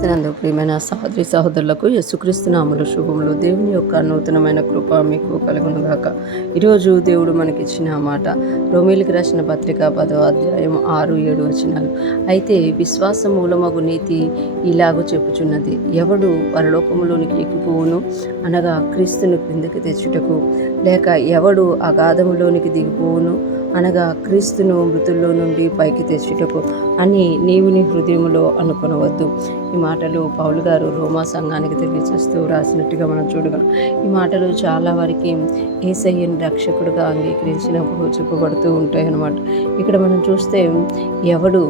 క్రీస్తునందు ప్రియమైన సహోదరి సహోదరులకు యేసుక్రీస్తు నామములో శుభములు. దేవుని యొక్క నూతనమైన కృప మీకు కలుగును గాక. ఈరోజు దేవుడు మనకిచ్చిన మాట రోమీయులకు రాసిన పత్రిక 10వ అధ్యాయం 6-7 వచనాలు. అయితే విశ్వాస మూలమగు నీతి ఇలాగూ చెప్పుచున్నది, ఎవడు పరలోకములోనికి ఎక్కిపోవును అనగా క్రీస్తును క్రిందకి తెచ్చుటకు, లేక ఎవడు అగాధములోనికి దిగిపోవును అనగా క్రీస్తును మృతుల్లో నుండి పైకి తెచ్చుటకు అని నీవు నీ హృదయములో అనుకొనవద్దు. ఈ మాటలు పౌలు గారు రోమా సంఘానికి తెలియజేస్తూ రాసినట్టుగా మనం చూడగలం. ఈ మాటలు చాలా వారికి యేసయ్యను రక్షకుడుగా అంగీకరించినప్పుడు చెప్పబడుతూ ఉంటాయి అన్నమాట. ఇక్కడ మనం చూస్తే ఎవడు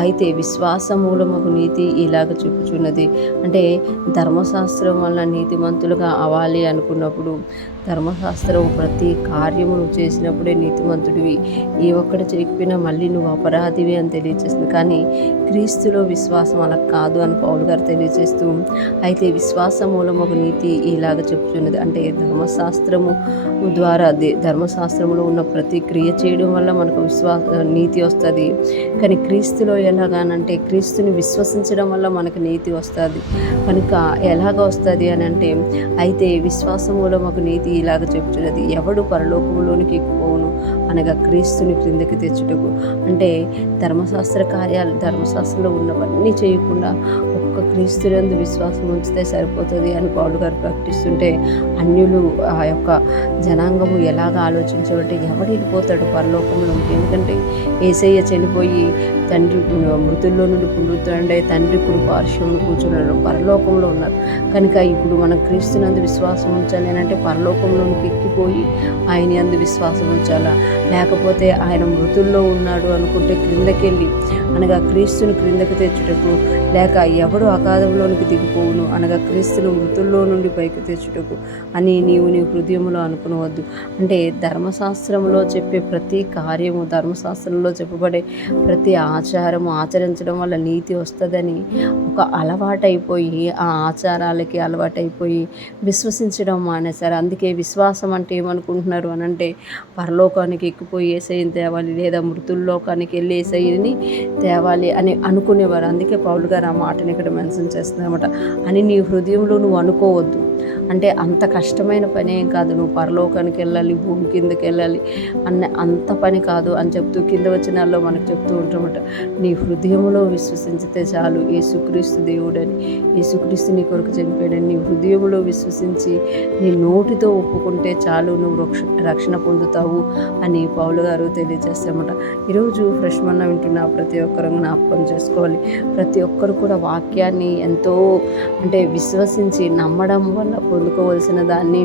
అయితే విశ్వాస మూలమగు నీతి ఇలాగ చెప్పుచున్నది అంటే ధర్మశాస్త్రం వల్ల నీతిమంతులుగా అవ్వాలి అనుకున్నప్పుడు ధర్మశాస్త్రం ప్రతి కార్యమును చేసినప్పుడే నీతిమంతుడివి, ఏ ఒక్కటి చేయకపోయినా మళ్ళీ నువ్వు అపరాధివి అని తెలియజేస్తుంది. కానీ క్రీస్తులో విశ్వాసం అలా కాదు అని పౌలు గారు తెలియజేస్తూ, అయితే విశ్వాస మూలమగు నీతి ఇలాగ చెప్పుచున్నది అంటే ధర్మశాస్త్రము ద్వారా ధర్మశాస్త్రంలో ఉన్న ప్రతి క్రియ చేయడం వల్ల మనకు నీతి వస్తుంది. కానీ క్రీస్తులో ఎలాగానంటే క్రీస్తుని విశ్వసించడం వల్ల మనకు నీతి వస్తుంది. కనుక ఎలాగ వస్తుంది అని అంటే అయితే విశ్వాస మూలమగు నీతి ఇలాగ చెప్పుచున్నది, ఎవడు పరలోకములోనికి ఎక్కిపోవును అనగా క్రీస్తుని క్రిందకి తెచ్చుటకు. అంటే ధర్మశాస్త్ర కార్యాలు ధర్మశాస్త్రంలో ఉన్నవన్నీ చేయకుండా ఒక్క క్రీస్తునందు విశ్వాసం ఉంచితే సరిపోతుంది అని పౌలు గారు ప్రకటిస్తుంటే అన్యులు ఆ యొక్క జనాంగము ఎలాగ ఆలోచించాలంటే ఎవడు వెళ్ళిపోతాడు పరలోకంలోకి. ఎందుకంటే యేసయ్య చనిపోయి తండ్రి మృతుల్లో నుండి పునరుద్ధరణై తండ్రి కుడి పార్శ్వమున కూర్చున్నారు, పరలోకంలో ఉన్నారు. కనుక ఇప్పుడు మనం క్రీస్తునందు విశ్వాసం ఉంచాలి అని అంటే పరలోకంలోనికి ఎక్కిపోయి ఆయన యందు విశ్వాసం ఉంచాలా, లేకపోతే ఆయన మృతుల్లో ఉన్నాడు అనుకుంటే క్రిందకి వెళ్ళి అనగా క్రీస్తుని క్రిందకి తెచ్చుటకు, లేక ఎవడు అగాధంలోనికి దిగిపోవును అనగా క్రీస్తును మృతుల్లో నుండి పైకి తెచ్చుటకు అని నీవు నీ హృదయంలో అనుకునవద్దు. అంటే ధర్మశాస్త్రంలో చెప్పే ప్రతి కార్యము, ధర్మశాస్త్రంలో చెప్పబడే ప్రతి ఆచారము ఆచరించడం వల్ల నీతి వస్తుందని ఒక అలవాటైపోయి ఆ ఆచారాలకి అలవాటైపోయి విశ్వసించడం మానేశారు. అందుకే విశ్వాసం అంటే ఏమనుకుంటున్నారు అని అంటే పరలోకానికి ఎక్కిపోయి యేసయ్యని తేవాలి, లేదా మృతుల్లోకానికి వెళ్ళి యేసయ్యని తేవాలి అని అనుకునేవారు. అందుకే పౌలు గారు ఆ మాటని ఇక్కడ మెన్షన్ చేస్తున్నారన్నమాట. అని నీ హృదయంలో నువ్వు అనుకోవద్దు. అంటే అంత కష్టమైన పని ఏం కాదు, నువ్వు పరలోకానికి వెళ్ళాలి, భూమి కిందకి వెళ్ళాలి అంత పని కాదు అని చెప్తూ కింద వచనాల్లో మనకు చెప్తూ ఉంటామట. నీ హృదయంలో విశ్వసించితే చాలు యేసుక్రీస్తు దేవుడని, యేసుక్రీస్తు నీ కొరకు చనిపోయాడని నీ హృదయంలో విశ్వసించి నీ నోటితో ఒప్పుకుంటే చాలు నువ్వు రక్షణ పొందుతావు అని పౌలు గారు తెలియజేస్తామట. ఈరోజు ఫ్రెష్ మన్నా వింటున్న ప్రతి ఒక్కరు జ్ఞాపకం చేసుకోవాలి. ప్రతి ఒక్కరు కూడా వాక్యాన్ని ఎంతో అంటే విశ్వసించి నమ్మడం వల్ల పొందుకోవాల్సిన దాన్ని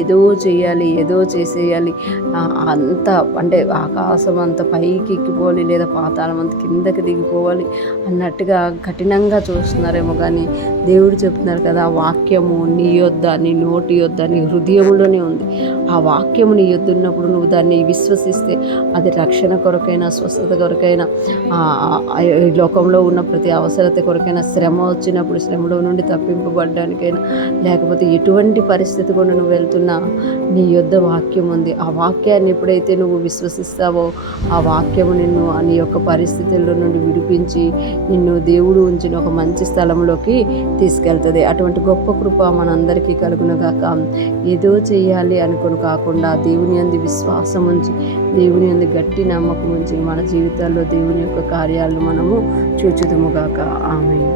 ఏదో చేయాలి, ఏదో చేసేయాలి, అంత అంటే ఆకాశం అంత పైకి ఎక్కిపోవాలి లేదా పాతాళం అంత కిందకి దిగిపోవాలి అన్నట్టుగా కఠినంగా చూస్తున్నారేమో. కానీ దేవుడు చెప్తున్నారు కదా, వాక్యము నీ యొద్ద, నీ నోటి యొద్ద, నీ హృదయంలోనే ఉంది. ఆ వాక్యము నీ యొద్ద ఉన్నప్పుడు నువ్వు దాన్ని విశ్వసిస్తే అది రక్షణ కొరకైనా, స్వస్థత కొరకైనా, ఈ లోకంలో ఉన్న ప్రతి అవసరత కొరకైనా, శ్రమ వచ్చినప్పుడు శ్రమలో నుండి తప్పింపబడడానికైనా, లేకపోతే ఎటువంటి పరిస్థితి కూడా నువ్వు వెళ్తున్నా నీ యొద్ద వాక్యం ఉంది. ఆ వాక్యాన్ని ఎప్పుడైతే నువ్వు విశ్వసిస్తావో ఆ వాక్యము నిన్ను నీ యొక్క పరిస్థితుల్లో నుండి విడిపించి నిన్ను దేవుడు ఉంచిన ఒక మంచి స్థలంలోకి తీసుకెళ్తుంది. అటువంటి గొప్ప కృప మనందరికీ కలుగునుగాక. ఏదో చేయాలి అనుకుని కాకుండా దేవుని యందు విశ్వాసం ఉంచి, దేవుని యందు గట్టి నమ్మకం ఉంచి మన జీవితాల్లో దేవుని యొక్క కార్యాలను మనము చూచుదుముగాక. ఆమేన్.